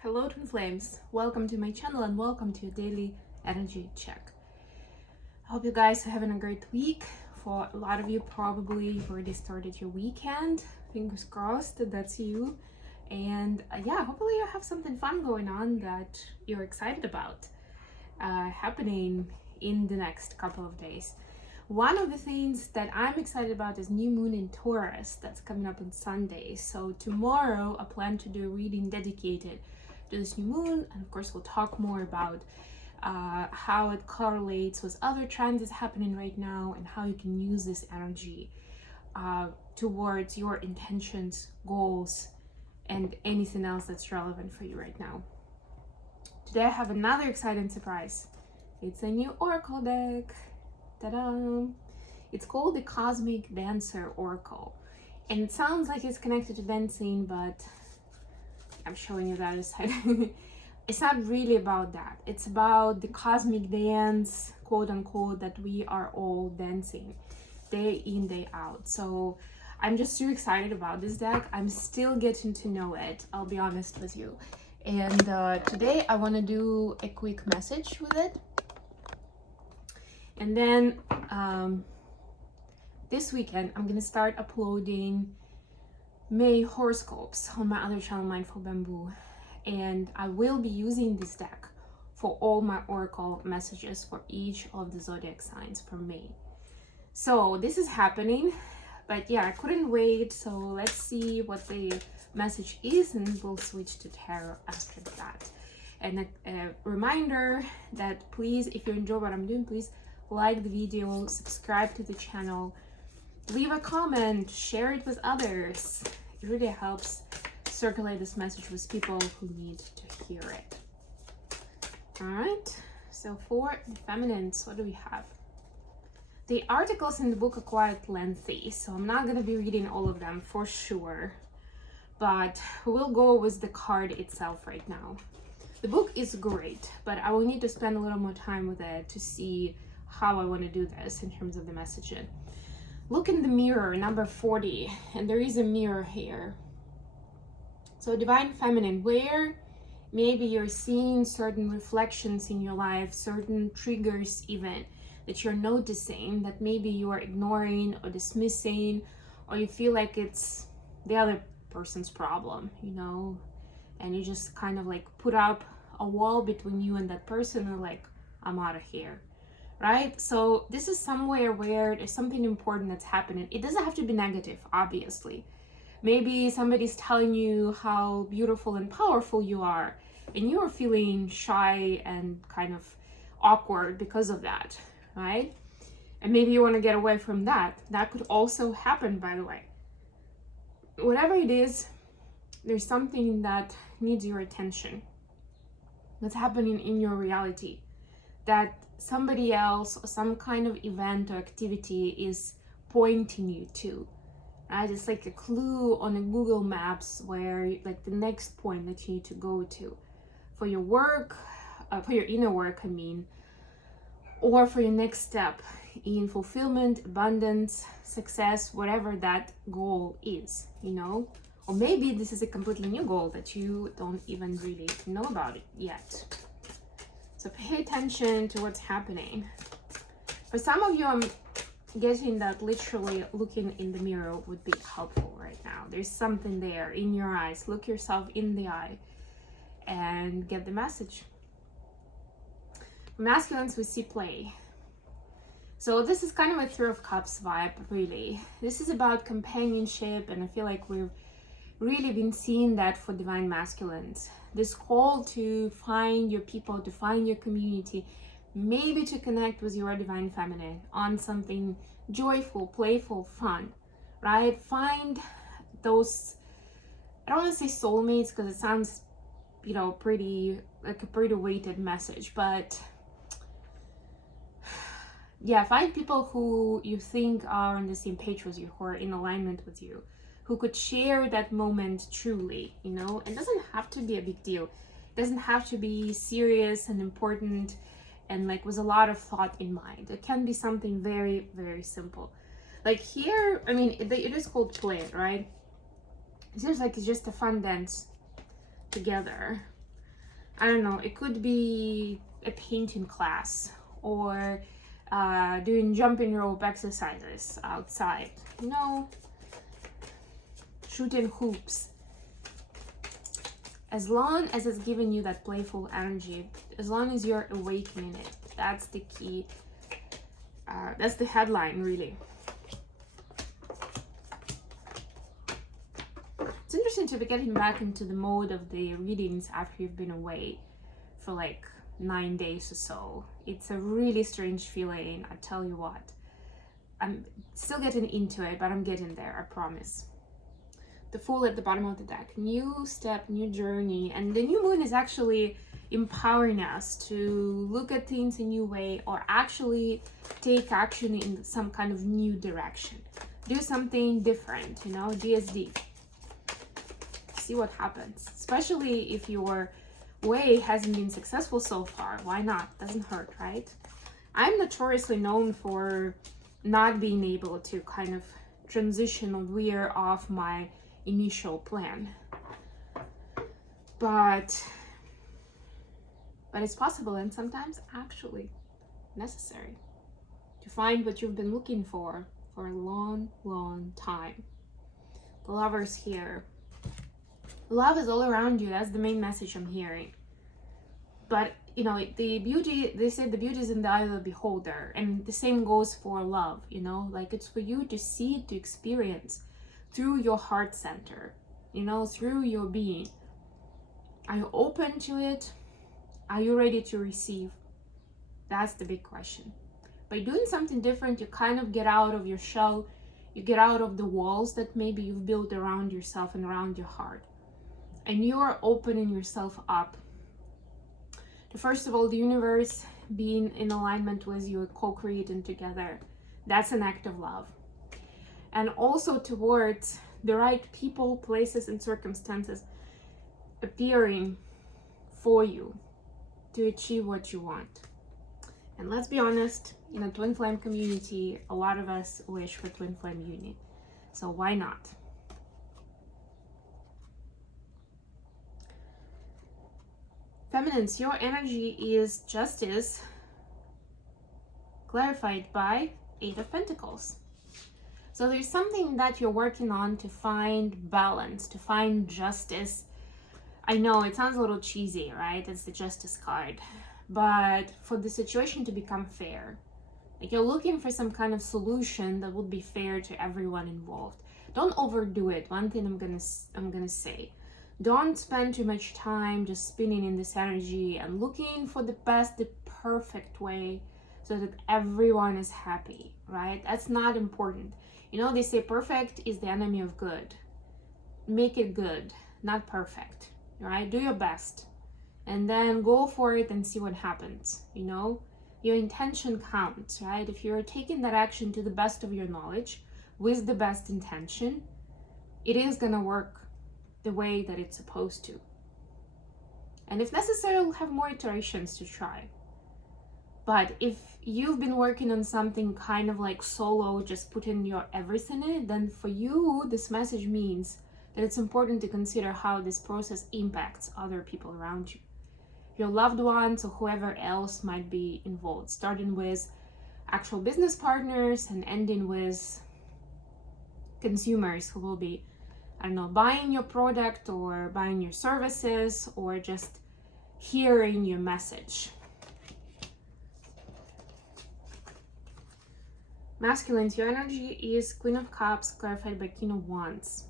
Hello Twin Flames, welcome to my channel and welcome to your daily energy check. I hope you guys are having a great week. For a lot of you, probably you've already started your weekend. Fingers crossed that that's you. And yeah, hopefully you have something fun going on that you're excited about happening in the next couple of days. One of the things that I'm excited about is new moon in Taurus that's coming up on Sunday. So tomorrow I plan to do a reading dedicated to this new moon, and of course we'll talk more about how it correlates with other trends happening right now and how you can use this energy towards your intentions, goals, and anything else that's relevant for you right now. Today I have another exciting surprise. It's a new oracle deck. Ta-da! It's called the Cosmic Dancer Oracle, and it sounds like it's connected to dancing, but I'm showing you the other side. It's not really about that. It's about the cosmic dance, quote unquote, that we are all dancing day in, day out. So I'm just too excited about this deck. I'm still getting to know it, I'll be honest with you. And today I want to do a quick message with it. And then this weekend I'm gonna start uploading May horoscopes on my other channel, Mindful Bamboo, and I will be using this deck for all my oracle messages for each of the zodiac signs for May. So this is happening, but yeah, I couldn't wait, so let's see what the message is and we'll switch to tarot after that. And a reminder that please, if you enjoy what I'm doing, please like the video, subscribe to the channel, leave a comment, share it with others. It really helps circulate this message with people who need to hear it. All right, so for the feminines, what do we have? The articles in the book are quite lengthy, so I'm not going to be reading all of them for sure, but we'll go with the card itself right now. The book is great, but I will need to spend a little more time with it to see how I want to do this in terms of the messaging. Look in the mirror, number 40, and there is a mirror here. So divine feminine, where maybe you're seeing certain reflections in your life, certain triggers even that you're noticing that maybe you are ignoring or dismissing, or you feel like it's the other person's problem, you know, and you just kind of like put up a wall between you and that person and like, I'm out of here. Right? So this is somewhere where there's something important that's happening. It doesn't have to be negative, obviously. Maybe somebody's telling you how beautiful and powerful you are, and you're feeling shy and kind of awkward because of that, right? And maybe you want to get away from that. That could also happen, by the way. Whatever it is, there's something that needs your attention that's happening in your reality that somebody else or some kind of event or activity is pointing you to, right? It's like a clue on a Google Maps where like the next point that you need to go to for your work, for your inner work, I mean, or for your next step in fulfillment, abundance, success, whatever that goal is, you know? Or maybe this is a completely new goal that you don't even really know about it yet. So pay attention to what's happening. For some of you, I'm getting that literally looking in the mirror would be helpful right now. There's something there in your eyes. Look yourself in the eye and get the message. For masculines, we see play. So this is kind of a Three of Cups vibe, really. This is about companionship, and I feel like we've really been seeing that for divine masculines. This call to find your people, to find your community, maybe to connect with your divine feminine on something joyful, playful, fun, right? Find those, I don't want to say soulmates because it sounds, you know, pretty, like a pretty weighted message, but yeah, find people who you think are on the same page with you, who are in alignment with you, who could share that moment truly, you know? It doesn't have to be a big deal. It doesn't have to be serious and important and like with a lot of thought in mind. It can be something very, very simple. Like here, I mean, it is called play, right? It seems like it's just a fun dance together. I don't know, it could be a painting class, or doing jumping rope exercises outside, you know, shooting hoops. As long as it's giving you that playful energy, as long as you're awakening it, that's the key. That's the headline, really. It's interesting to be getting back into the mode of the readings after you've been away for like 9 days or so. It's a really strange feeling, I tell you what. I'm still getting into it, but I'm getting there, I promise. The Fool at the bottom of the deck. New step, new journey. And the new moon is actually empowering us to look at things a new way, or actually take action in some kind of new direction. Do something different, you know, DSD. See what happens. Especially if your way hasn't been successful so far. Why not? Doesn't hurt, right? I'm notoriously known for not being able to kind of transition or veer off my initial plan. But it's possible, and sometimes actually necessary, to find what you've been looking for a long time. The Lovers here. Love is all around you. That's the main message I'm hearing. But you know, the beauty, they say the beauty is in the eye of the beholder, and the same goes for love, you know, like it's for you to see, to experience through your heart center, you know, through your being. Are you open to it? Are you ready to receive? That's the big question. By doing something different, you kind of get out of your shell, you get out of the walls that maybe you've built around yourself and around your heart, and you are opening yourself up to, first of all, the universe being in alignment with you, co-creating together. That's an act of love. And also towards the right people, places, and circumstances appearing for you to achieve what you want. And let's be honest, in a twin flame community, a lot of us wish for twin flame union. So why not? Feminines, your energy is justice, clarified by 8 of Pentacles. So there's something that you're working on to find balance, to find justice. I know it sounds a little cheesy, right? It's the Justice card. But for the situation to become fair, like you're looking for some kind of solution that would be fair to everyone involved. Don't overdo it. One thing I'm gonna say. Don't spend too much time just spinning in this energy and looking for the best, the perfect way so that everyone is happy, right? That's not important. You know, they say perfect is the enemy of good. Make it good, not perfect, right? Do your best and then go for it and see what happens, you know? Your intention counts, right? If you're taking that action to the best of your knowledge with the best intention, it is gonna work the way that it's supposed to. And if necessary, we'll have more iterations to try. But if you've been working on something kind of like solo, just putting your everything in it, then for you, this message means that it's important to consider how this process impacts other people around you. Your loved ones or whoever else might be involved, starting with actual business partners and ending with consumers who will be, I don't know, buying your product or buying your services or just hearing your message. Masculines, your energy is Queen of Cups, clarified by King of Wands.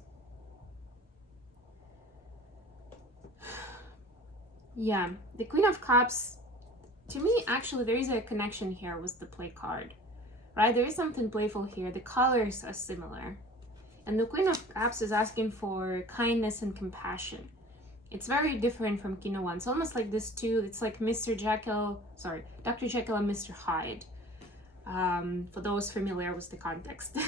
Yeah, the Queen of Cups, to me, actually, there is a connection here with the play card, right? There is something playful here. The colors are similar. And the Queen of Cups is asking for kindness and compassion. It's very different from King of Wands. Almost like this too. It's like Dr. Jekyll and Mr. Hyde. For those familiar with the context.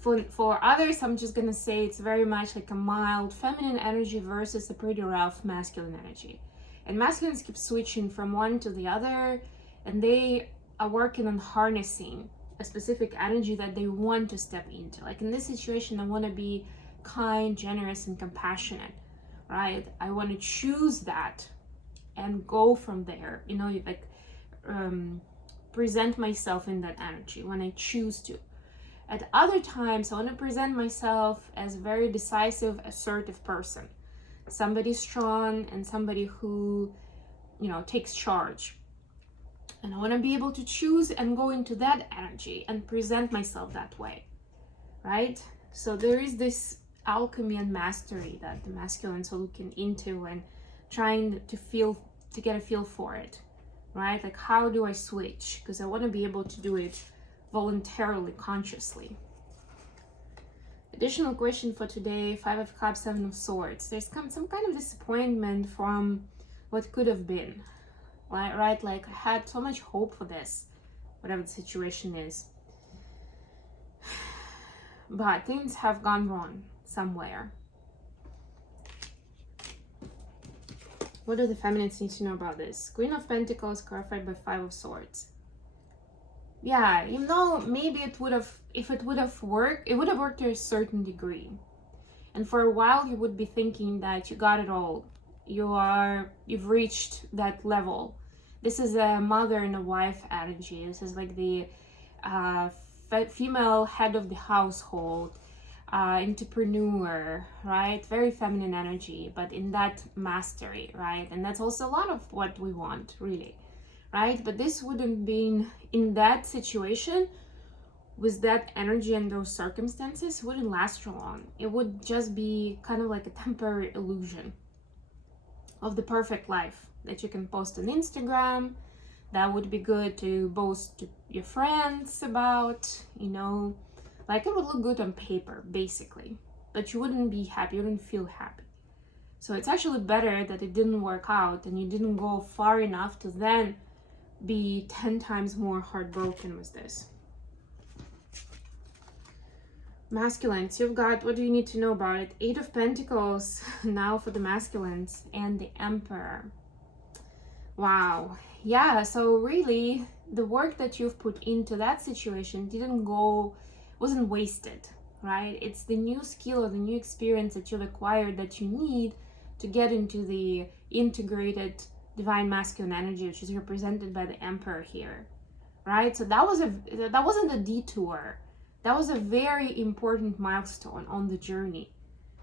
For others, I'm just gonna say it's very much like a mild feminine energy versus a pretty rough masculine energy. And masculines keep switching from one to the other, and they are working on harnessing a specific energy that they want to step into. Like in this situation, I want to be kind, generous, and compassionate, right? I want to choose that and go from there, like present myself in that energy when I choose to. At other times, I want to present myself as a very decisive, assertive person, somebody strong and somebody who, takes charge. And I want to be able to choose and go into that energy and present myself that way, right? So there is this alchemy and mastery that the masculines are looking into and trying to get a feel for it, right? Like, how do I switch? Because I want to be able to do it voluntarily, consciously. Additional question for today: 5 of Cups, 7 of Swords. There's some kind of disappointment from what could have been, right? Like, I had so much hope for this, whatever the situation is, but things have gone wrong somewhere. What do the feminines need to know about this? Queen of Pentacles clarified by 5 of Swords. Yeah, maybe if it would have worked, it would have worked to a certain degree. And for a while you would be thinking that you got it all. You've reached that level. This is a mother and a wife energy. This is like the female head of the household, entrepreneur, right? Very feminine energy, but in that mastery, right? And that's also a lot of what we want, really, right? But this wouldn't be in that situation with that energy and those circumstances, wouldn't last for long. It would just be kind of like a temporary illusion of the perfect life that you can post on Instagram. That would be good to boast to your friends about, like it would look good on paper, basically, but you wouldn't be happy, you wouldn't feel happy. So it's actually better that it didn't work out and you didn't go far enough to then be 10 times more heartbroken with this. Masculines, you've got, what do you need to know about it? 8 of Pentacles now for the masculines, and the Emperor. Wow. Yeah, so really the work that you've put into that situation wasn't wasted, right? It's the new skill or the new experience that you've acquired that you need to get into the integrated divine masculine energy, which is represented by the Emperor here, right? So that wasn't a detour. That was a very important milestone on the journey.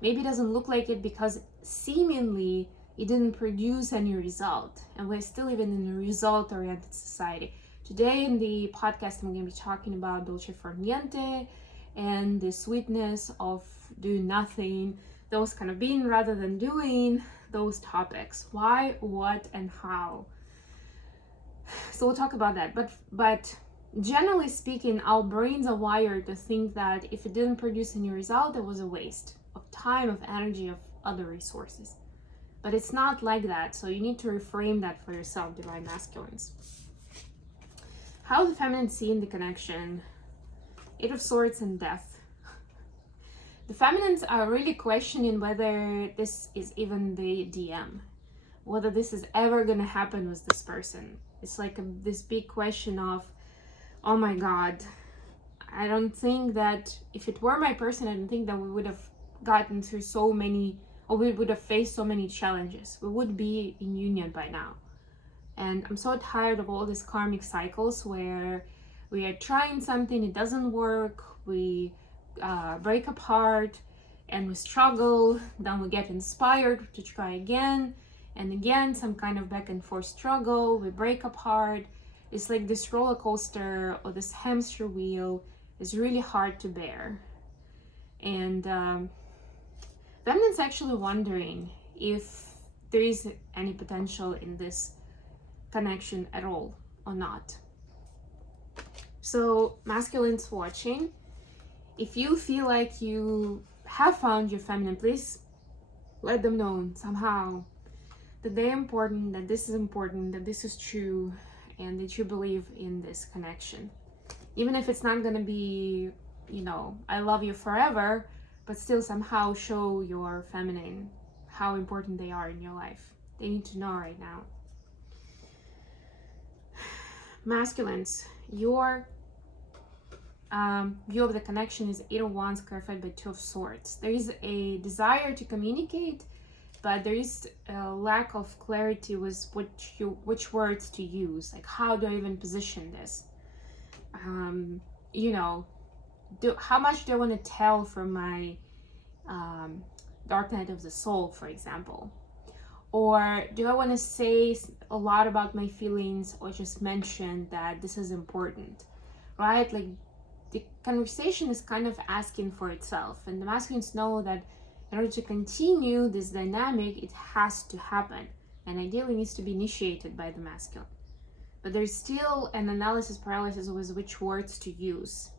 Maybe it doesn't look like it because seemingly it didn't produce any result, and we're still even in a result-oriented society. Today in the podcast, I'm going to be talking about dolce far niente and the sweetness of doing nothing, those kind of being rather than doing, those topics. Why, what, and how. So we'll talk about that. But generally speaking, our brains are wired to think that if it didn't produce any result, it was a waste of time, of energy, of other resources. But it's not like that, so you need to reframe that for yourself, divine masculines. How the feminine see in the connection? 8 of Swords and Death. The feminines are really questioning whether this is even the DM, whether this is ever gonna happen with this person. It's like this big question of, oh my God, I don't think that if it were my person, I don't think that we would have gotten through so many, or we would have faced so many challenges. We would be in union by now. And I'm so tired of all these karmic cycles where we are trying something, it doesn't work, we break apart and we struggle, then we get inspired to try again and again, some kind of back and forth struggle, we break apart. It's like this roller coaster or this hamster wheel is really hard to bear. And Feminine's actually wondering if there is any potential in this connection at all or not. So masculines watching, if you feel like you have found your feminine, please let them know somehow that they're important, that this is true, and that you believe in this connection. Even if it's not gonna be, I love you forever, but still somehow show your feminine how important they are in your life. They need to know right now. Masculines, your view of the connection is 8 of Wands clarified by 2 of Swords. There is a desire to communicate but there is a lack of clarity with which words to use. Like, how do I even position this? You know, how much do I want to tell from my dark night of the soul, for example? Or do I want to say a lot about my feelings, or just mention that this is important, right? Like, the conversation is kind of asking for itself, and the masculines know that in order to continue this dynamic, it has to happen, and ideally needs to be initiated by the masculine. But there's still an analysis paralysis with which words to use.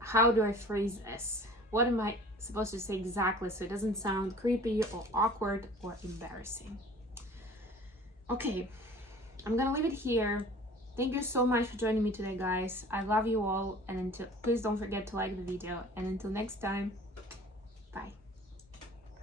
How do I phrase this? What am I supposed to say exactly so it doesn't sound creepy or awkward or embarrassing? Okay, I'm gonna leave it here. Thank you so much for joining me today, guys. I love you all, and please don't forget to like the video, and until next time.